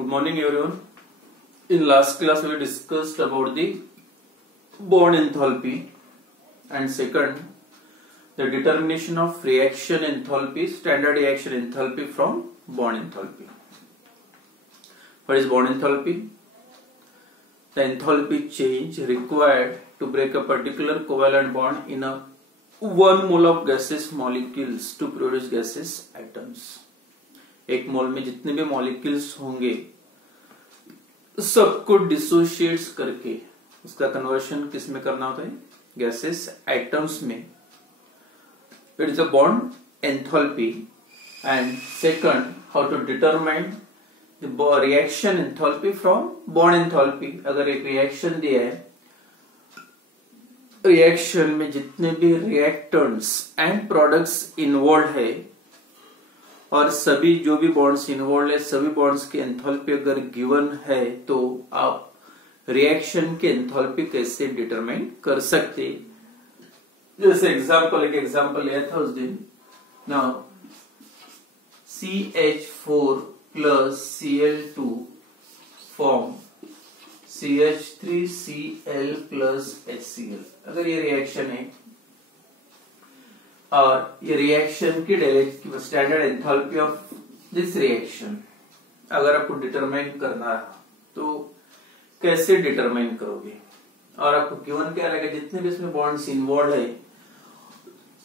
Good morning everyone. In last class we discussed about the bond enthalpy and second the determination of reaction enthalpy, standard reaction enthalpy from bond enthalpy. What is bond enthalpy? The enthalpy change required to break a particular covalent bond in a 1 mole of gaseous molecules to produce gaseous atoms. एक मोल में जितने भी molecules होंगे सबको dissociates करके उसका conversion किस में करना होता है? गैसेस एटम्स में. It is a bond enthalpy. And second, how to determine the reaction enthalpy from bond enthalpy. अगर एक रिएक्शन दिया है, रिएक्शन में जितने भी रिएक्टेंट्स एंड प्रोडक्ट्स इन्वॉल्व है और सभी जो भी बॉन्ड्स इन्वॉल्व है सभी बॉन्ड्स की एंथैल्पी अगर गिवन है तो आप रिएक्शन की एंथैल्पी कैसे डिटरमाइन कर सकते. जैसे एक एग्जांपल लिया था उस दिन. Now CH4 plus Cl2 form CH3Cl plus HCl. अगर ये रिएक्शन है और ये रिएक्शन की standard enthalpy of this reaction अगर आपको डिटरमाइन करना है तो कैसे डिटरमाइन करोगे? और आपको गिवन क्या रहेगा? जितने भी इसमें बॉन्ड्स इन्वॉल्व है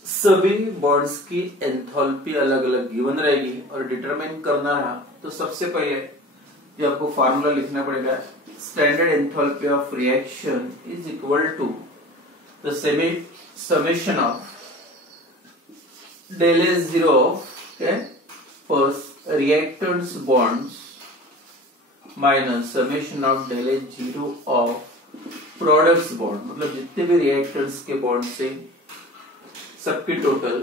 सभी बॉन्ड्स की एंथैल्पी अलग अलग गिवन रहेगी. और डिटरमाइन करना है तो सबसे पहले जो आपको फार्मूला लिखना पड़ेगा, standard enthalpy of reaction is equal to the summation of del S0 first reactants bonds minus summation of del H0 of products bond. मतलब जितने भी reactants के bond से सबके टोटल,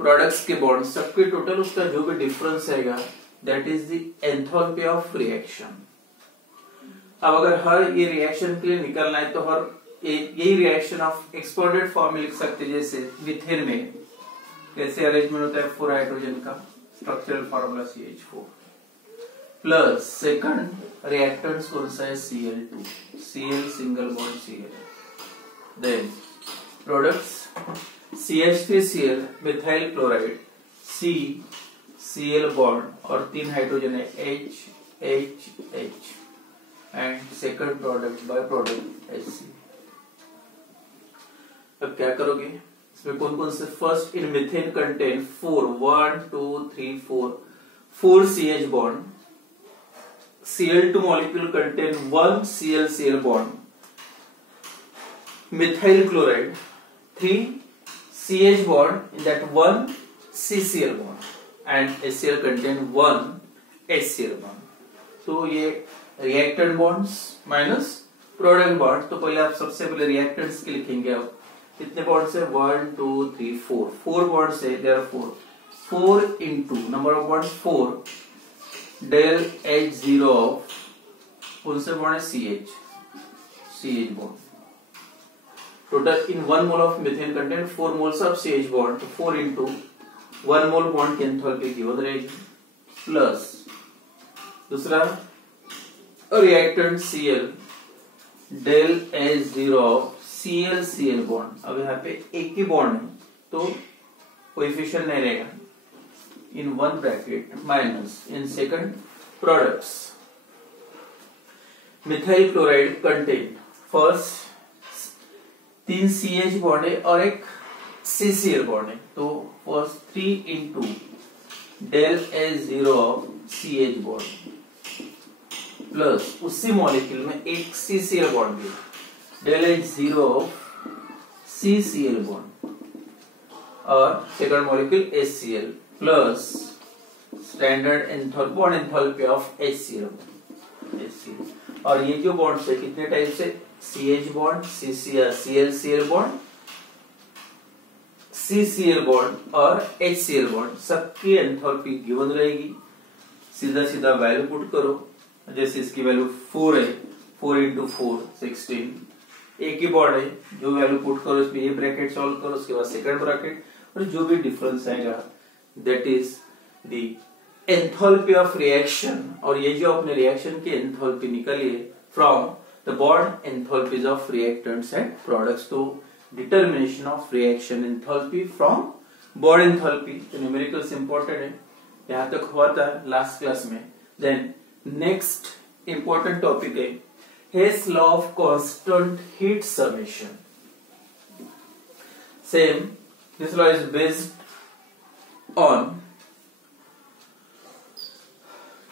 products के bond सबके टोटल, उसका जो भी डिफरेंस आएगा that is the enthalpy of reaction. अब अगर हर ये रिएक्शन के लिए निकलना है तो हर यही रिएक्शन ऑफ एक्सपोर्टेड फॉर्म में लिख सकते हैं. जैसे मीथेन में कैसे अरेंजमेंट होता है 4 हाइड्रोजन का, structural formula CH4 plus second reactants कौन सा है? Cl2, Cl single bond Cl. Then products CH3Cl methyl chloride, C Cl bond और 3 हाइड्रोजन है H H H and second product by product Hc. अब क्या करोगे इसमें? कौन कौन से? First in methane contain 4 CH bond. Cl2 molecule contain 1 Cl bond. Methyl chloride 3 CH bond in that 1 CCl bond and HCl contain 1 HCl bond. तो ये reactant bonds minus product bond. तो पहले आप सबसे पहले रिएक्टेंट्स के लिखेंगे. आप कितने बॉन्ड्स है? 1 2 3 4 बॉन्ड्स है. There are 4 into number of bonds 4 del H0 of कौन से बॉन्ड है? CH bond. Total in 1 mole of methane contain 4 moles of CH bond. तो 4 इंटू 1 मोल बॉन्ड की एंथैल्पी गिवन रहेगी प्लस दूसरा reactant Cl del H0 of Cl bond. अब यहाँ पे एक ही बॉन्ड है तो कोएफिशिएंट नहीं रहेगा. In 1 bracket minus in second products methyl chloride contain first 3 CH bond है और एक CCl बॉन्ड है. तो first 3 into del H0 of CH bond plus उसी मॉलिक्यूल में एक CCl बॉन्ड है del H0 of CCl bond और second molecule HCl plus standard bond enthalpy of HCl. और ये जो बॉन्ड्स है कितने टाइप से? CH bond, CL bond, CCl bond और HCl बॉन्ड. सबकी एंथैल्पी गिवन रहेगी. सीधा सीधा वैल्यू पुट करो. जैसे इसकी वैल्यू 4 है, 4 इंटू 4 16. एक ही बॉन्ड है, जो वैल्यू पुट करो इसमें ये ब्रैकेट सॉल्व करो, उसके बाद सेकंड ब्रैकेट और जो भी डिफरेंस आएगा that is the enthalpy of reaction, और ये जो अपने रिएक्शन की एंथैल्पी निकली है from the bond enthalpies of reactants and products, तो determination of reaction enthalpy from bond enthalpy, तो न्यूमेरिकल्स इंपॉर्टेंट है, यहां तक हुआ था लास्ट क्लास में। देन नेक्स्ट इंपॉर्टेंट टॉपिक है Hess law of constant heat summation. Same, this law is based on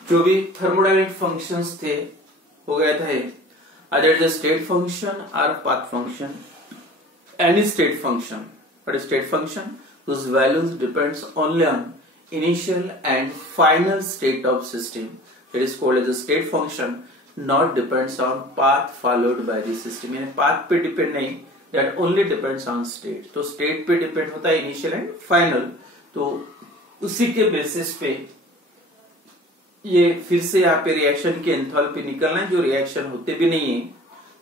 जो भी थर्मोडायनेमिक फंक्शंस थे हो गया था, either the state function or path function, any state function, but a state function whose values depends only on initial and final state of system, that is called as a state function, not depends on path followed by the system, यानी path पे depend नहीं, that only depends on state, तो state पे depend होता है initial and final, तो उसी के बेसिस पे ये फिर से यहाँ पे रिएक्शन की एंथैल्पी निकलना है, जो रिएक्शन होते भी नहीं है,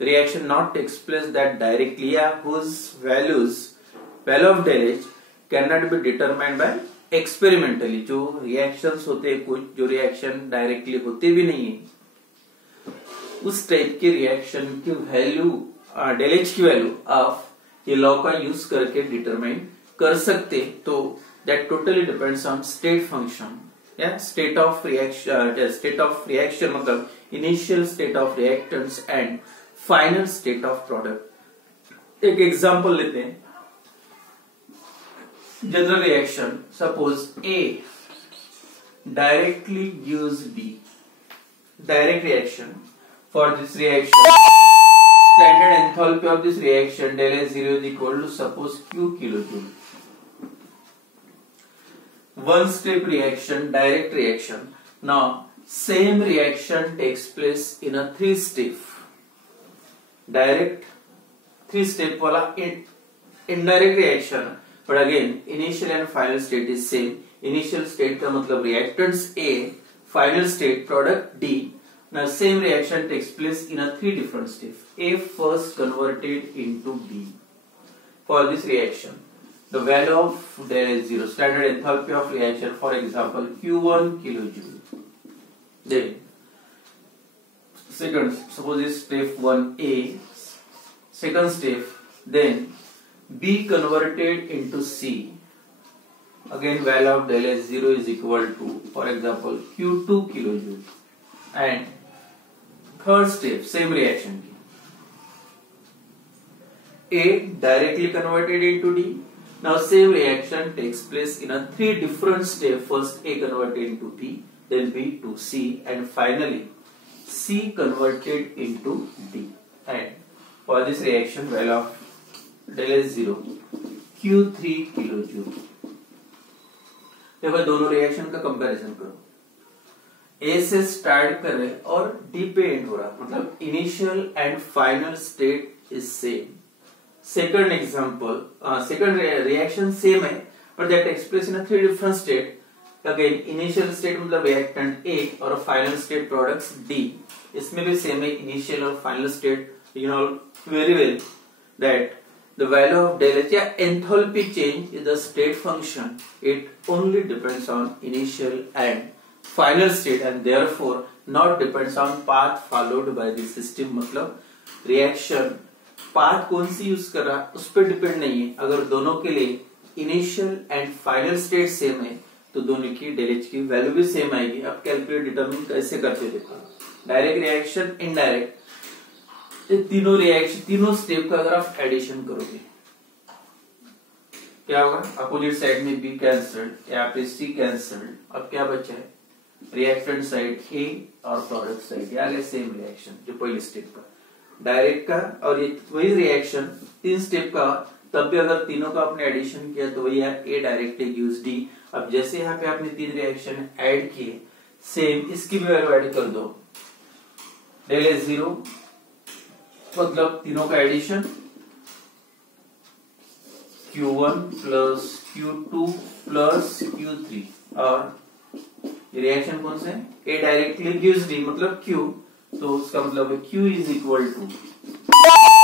reaction not takes place that directly, या whose value of del H cannot be determined by experimentally, जो रिएक्शंस होते हैं कुछ, जो रिएक्शन डायरेक्टली होते भी नहीं है, उस टाइप के रिएक्शन की वैल्यू डेल एच की वैल्यू ऑफ ये लॉ का यूज करके डिटरमाइन कर सकते, तो that totally depends on state function, या स्टेट ऑफ रिएक्शन मतलब initial state of reactants and final state of product. एक एग्जांपल लेते हैं, general reaction, suppose A directly gives B, direct reaction. For this reaction, standard enthalpy of this reaction del H0 is equal to suppose Q kilojoule. One step reaction, direct reaction. Now same reaction takes place in a three step. Direct three step वाला indirect reaction, but again initial and final state is same. Initial state का मतलब reactants A, final state product D. Now same reaction takes place in a three different steps. A first converted into B. For this reaction, the value of del H0, standard enthalpy of reaction, for example, Q1 kilojoule. Then second, suppose this step 1A, second step, then B converted into C. Again, value of del H0 is equal to, for example, Q2 kilojoule. And third step, same reaction. A directly converted into D. Now same reaction takes place in a three different steps. First A converted into B, then B to C, and finally C converted into D. And for this reaction, value of del H0 Q3 kilojoule. देखो दोनों reaction का comparison करो, ए से start कर रहे और D पे and हो रहा, मतलब initial and final state is same. Second example, second reaction same है, but that takes place in a three different state. Again, initial state मतलब reactant A और final state products D. इसमें भी same है, initial और final state. You know very well that the value of del H या enthalpy change is the state function. It only depends on initial and final state and therefore not depends on path followed by the system. मतलब reaction path कौन सी use कर रहा उस पर depend नहीं है. अगर दोनों के लिए initial and final state same है तो दोनों की del H की वैल्यू भी सेम आएगी. अब कैलकुलेट डिटरमिन कैसे करते देखो, डायरेक्ट रिएक्शन, इनडायरेक्ट, ये तीनों रिएक्शन, तीनों स्टेप का अगर आप एडिशन करोगे क्या होगा, अपोजिट साइड में बी कैंसल्ड, यहाँ पे सी कैंसल्ड, अब क्या बचा है रिएक्टेंट साइड ए और प्रोडक्ट साइड, ये आ गया सेम रिएक्शन जो पहले स्टेप का डायरेक्ट का, और ये वही रिएक्शन तीन स्टेप का, तब भी अगर तीनों का आपने एडिशन किया तो वही ए डायरेक्टली गिव्स डी. अब जैसे यहाँ पे आपने तीन रिएक्शन ऐड किए, सेम इसकी भी वैल्यू ऐड कर दो, del H0 मतलब तीनों का addition Q1 plus Q2 plus Q3, और रिएक्शन कौन से, A डायरेक्टली गिव्स D मतलब Q, तो उसका मतलब है Q is equal to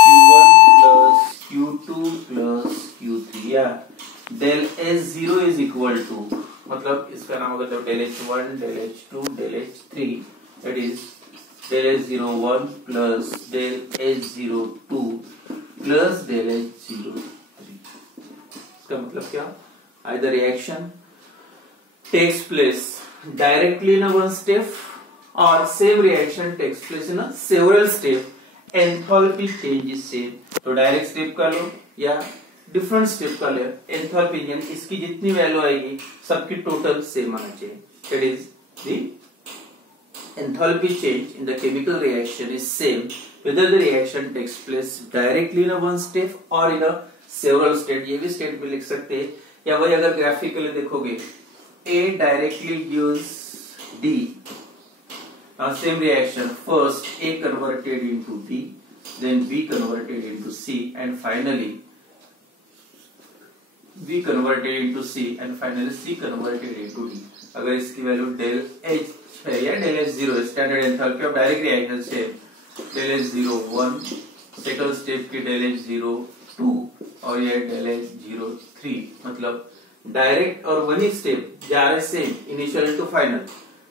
Q1 plus Q2 plus Q3, या del H0 is equal to मतलब इसका नाम होगा del H1 del H2 del H3 that is del H01 plus del H02 plus del H03. इसका मतलब क्या? Either reaction takes place directly in a one step or same reaction takes place in a several step. Enthalpy change is same. तो direct step का लो या different step का लो, enthalpy यानी इसकी जितनी वैल्यू आएगी सबकी टोटल सेम आना चाहिए. That is the enthalpy change in the chemical reaction is same whether the reaction takes place directly in a one step or in a several step. ये भी स्टेट में लिख सकते हैं, या वही अगर ग्राफिकली देखोगे A directly gives D. Now same reaction, first A converted into B, then B converted into C, and finally B converted into C, and finally C converted into D. अगर इसकी वैल्यू del H है या del H0, standard enthalpy of direct reaction से del H01, second step की del H02 और ये del H03, मतलब direct और वही स्टेप जा रहे same, initial to final.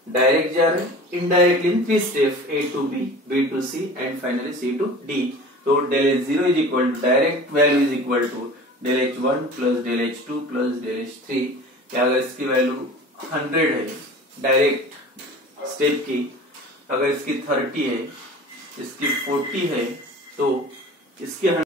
Direct जा रहे, indirectly in 3 step, A to B, B to C and finally C to D. तो del H0 is equal to direct value is equal to del H1 plus del H2 plus del H3. या अगर इसकी value 100 है direct step की, अगर इसकी 30 है, इसकी 40 है, तो इसकी